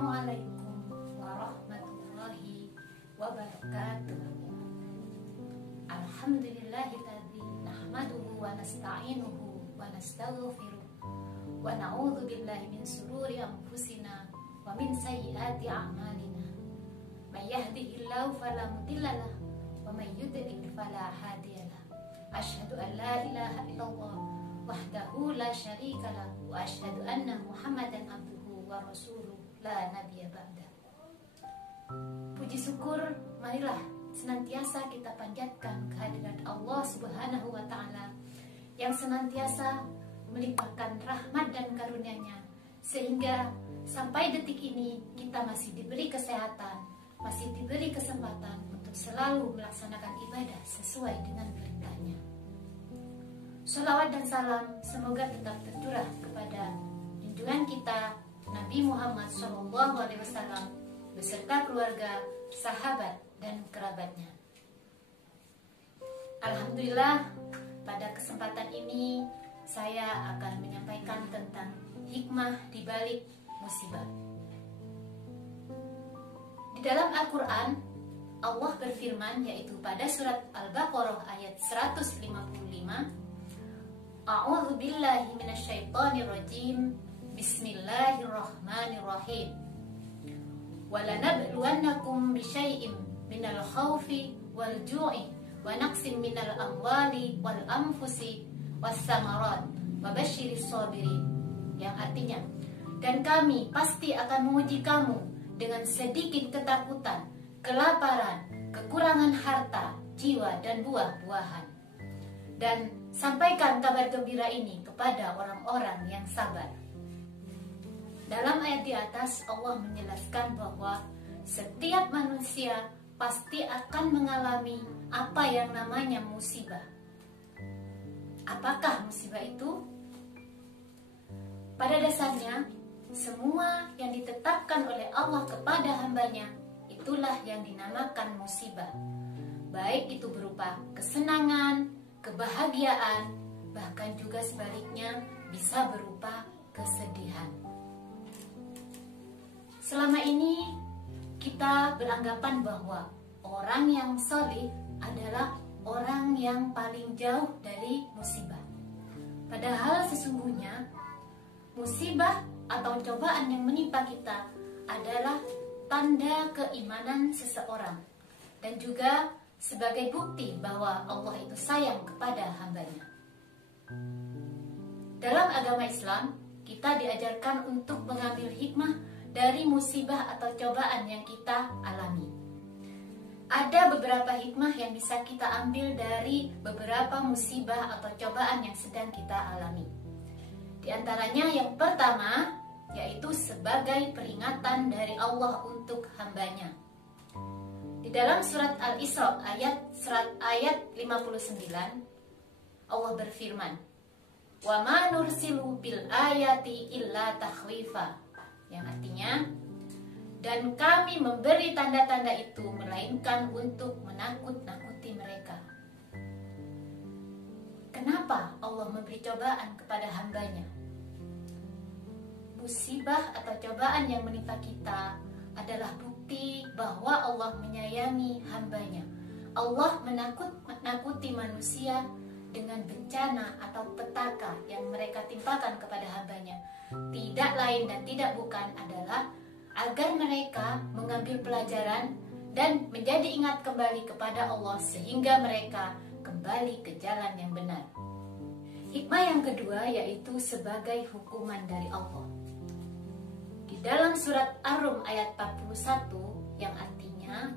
Assalamualaikum warahmatullahi wabarakatuh. Alhamdulillahilladzi nahmaduhu wa nasta'inuhu wa nastaghfiruh wa na'udzu billahi min sururi anfusina wa min sayyiati a'malina. May yahdihillahu fala mudhillalah wa may yudlil fala hadiyalah. Asyhadu an la ilaha illallah wahdahu la syarikalah wa asyhadu anna Muhammadan abduhu wa rasuluh la nabiyya ba'da. Puji syukur marilah senantiasa kita panjatkan kehadirat Allah Subhanahu wa taala yang senantiasa melimpahkan rahmat dan karunia-Nya sehingga sampai detik ini kita masih diberi kesehatan, masih diberi kesempatan untuk selalu melaksanakan ibadah sesuai dengan perintah-Nya. Sholawat dan salam semoga tetap tercurah kepada junjungan kita Nabi Muhammad SAW beserta keluarga, sahabat, dan kerabatnya. Alhamdulillah, pada kesempatan ini saya akan menyampaikan tentang hikmah di balik musibah. Di dalam Al-Quran, Allah berfirman yaitu pada surat Al-Baqarah ayat 155, A'udzu billahi minasyaitonir rajim. Bismillahirrahmanirrahim. Walanabluwannakum bisyai'im minal khaufi wal ju'i wa naqsim minal amwali wal anfusi was samarat wa basyiris sabirin. Yang artinya, dan kami pasti akan menguji kamu dengan sedikit ketakutan, kelaparan, kekurangan harta, jiwa dan buah-buahan. Dan sampaikan kabar gembira ini kepada orang-orang yang sabar. Dalam ayat di atas Allah menjelaskan bahwa setiap manusia pasti akan mengalami apa yang namanya musibah. Apakah musibah itu? Pada dasarnya, semua yang ditetapkan oleh Allah kepada hambanya itulah yang dinamakan musibah. Baik itu berupa kesenangan, kebahagiaan, bahkan juga sebaliknya bisa berupa kesedihan. Selama ini kita beranggapan bahwa orang yang solih adalah orang yang paling jauh dari musibah. Padahal sesungguhnya musibah atau cobaan yang menimpa kita adalah tanda keimanan seseorang dan juga sebagai bukti bahwa Allah itu sayang kepada hambanya. Dalam agama Islam, kita diajarkan untuk mengambil hikmah dari musibah atau cobaan yang kita alami. Ada beberapa hikmah yang bisa kita ambil dari beberapa musibah atau cobaan yang sedang kita alami. Di antaranya yang pertama, yaitu sebagai peringatan dari Allah untuk hambanya. Di dalam surat Al-Isra ayat 59, Allah berfirman, "Wa ma nursilu bil ayati illa takhwifa." Yang artinya, dan kami memberi tanda-tanda itu melainkan untuk menakut-nakuti mereka. Kenapa Allah memberi cobaan kepada hambanya? Musibah atau cobaan yang menimpa kita adalah bukti bahwa Allah menyayangi hambanya. Allah menakut-nakuti manusia dengan bencana atau petaka yang mereka timpakan kepada hambanya. Tidak lain dan tidak bukan adalah agar mereka mengambil pelajaran dan menjadi ingat kembali kepada Allah sehingga mereka kembali ke jalan yang benar. Hikmah yang kedua yaitu sebagai hukuman dari Allah. Di dalam surat Ar-Rum ayat 41 yang artinya,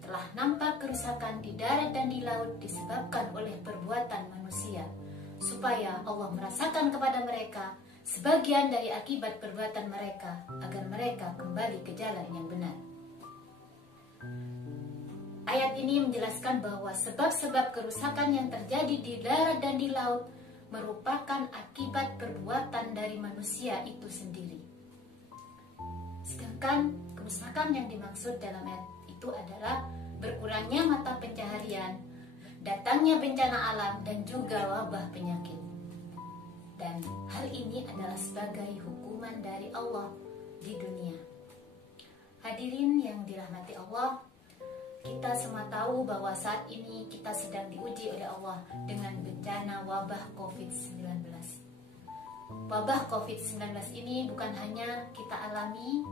telah nampak kerusakan di darat dan di laut disebabkan oleh perbuatan manusia, supaya Allah merasakan kepada mereka sebagian dari akibat perbuatan mereka, agar mereka kembali ke jalan yang benar. Ayat ini menjelaskan bahwa sebab-sebab kerusakan yang terjadi di darat dan di laut merupakan akibat perbuatan dari manusia itu sendiri. Sedangkan kerusakan yang dimaksud dalam ayat itu adalah berkurangnya mata pencaharian, datangnya bencana alam, dan juga wabah penyakit. Dan hal ini adalah sebagai hukuman dari Allah di dunia. Hadirin yang dirahmati Allah, kita semua tahu bahwa saat ini kita sedang diuji oleh Allah dengan bencana wabah COVID-19. Wabah COVID-19 ini bukan hanya kita alami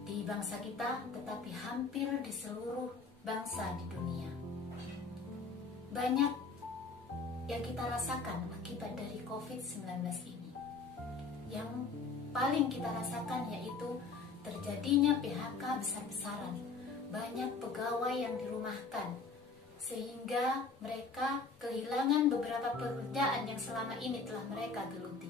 di bangsa kita, tetapi hampir di seluruh bangsa di dunia. Banyak yang kita rasakan akibat dari COVID-19 ini. Yang paling kita rasakan yaitu terjadinya PHK besar-besaran. Banyak pegawai yang dirumahkan, sehingga mereka kehilangan beberapa pekerjaan yang selama ini telah mereka geluti.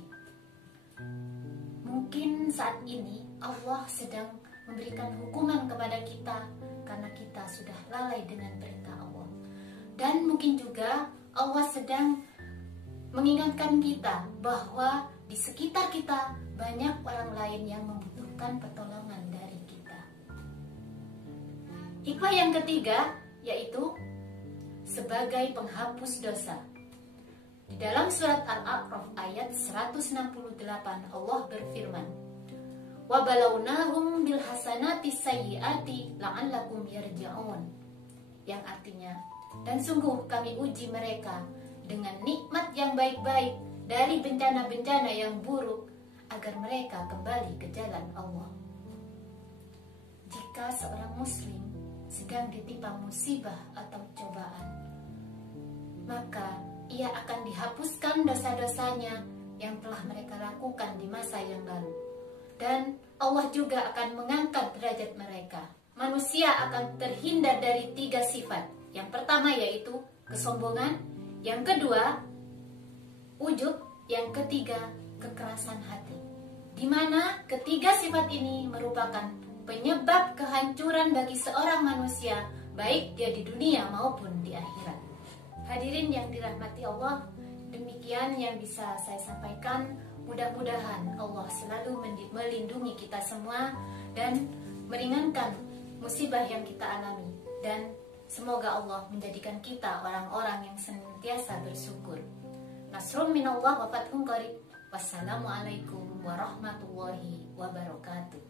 Mungkin saat ini Allah sedang memberikan hukuman kepada kita karena kita sudah lalai dengan perintah Allah. Dan mungkin juga Allah sedang mengingatkan kita bahwa di sekitar kita banyak orang lain yang membutuhkan pertolongan dari kita. Hikmah yang ketiga yaitu sebagai penghapus dosa. Di dalam surat Al-A'raf ayat 168 Allah berfirman, "Wa balawnahum bil hasanati sayyiati la'allakum yarji'un." Yang artinya, dan sungguh kami uji mereka dengan nikmat yang baik-baik dari bencana-bencana yang buruk agar mereka kembali ke jalan Allah. Jika seorang muslim sedang ditimpa musibah atau cobaan, maka ia akan dihapuskan dosa-dosanya yang telah mereka lakukan di masa yang lalu. Dan Allah juga akan mengangkat derajat mereka. Manusia akan terhindar dari 3 sifat. Yang pertama yaitu kesombongan, yang kedua ujub, yang ketiga kekerasan hati. Di mana ketiga sifat ini merupakan penyebab kehancuran bagi seorang manusia, baik dia di dunia maupun di akhirat. Hadirin yang dirahmati Allah, demikian yang bisa saya sampaikan. Mudah-mudahan Allah selalu melindungi kita semua dan meringankan musibah yang kita alami. Dan semoga Allah menjadikan kita orang-orang yang senantiasa bersyukur. Nasrun minallah wa fathun qarib. Wassalamualaikum warahmatullahi wabarakatuh.